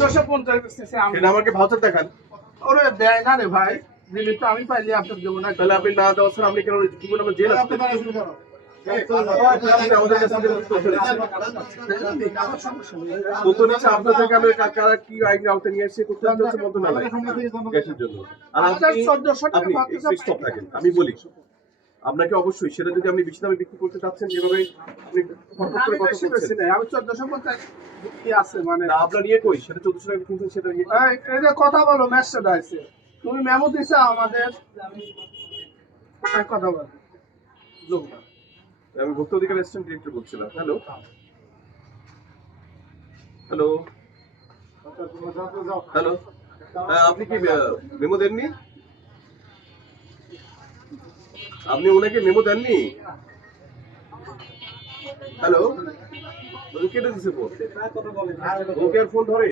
চোদ্দশো পঞ্চাশ বেচতেছি আমাকে ভাউচার দেখান। ওরে দেয় না রে ভাই। দিলি আমি পাইলে আপনার দেবো না তাহলে আপনি না দেওয়া স্যার আপনি কেন কি বলে আমার জেল আপনি আমাদের কাছে থেকে তথ্য নিচ্ছেন। তথ্য নিচ্ছে আপনার থেকে আমি কা- কারা কি আইন আওতায় নিয়ে এসে করতে হচ্ছে মন্ত্রণালয়? গ্যাসের জন্য। আর আপনি আপনার 1400 টাকা আপনি বাকি একটু stop থাকেন। আমি বলি। আপনাকে অবশ্যই সেটা যদি আপনি বেশি দামে বিক্রি করতে চাচ্ছেন যেভাবে আপনি বেশি বেশি আমি চোদ্দশো পঞ্চাশ আছে মানে আপনার ইয়ে কই? সেটা চোদ্দশো টাকা কিনছেন সেটা ইয়ে এই এই যে কথা বলো মেসেজ আছে তুমি মেমো দিছো আমাদের কথা বলো। আমি ভোক্তা অধিকার অ্যাসিস্ট্যান্ট ডিরেক্টর বলছিলাম। হ্যালো হ্যালো হ্যালো হ্যাঁ আপনি কি মেমো দেননি? আপনি ওনাকে মেমো দেননি? হ্যালো কেটে দিছে ফোন ওকে আর ফোন ধরে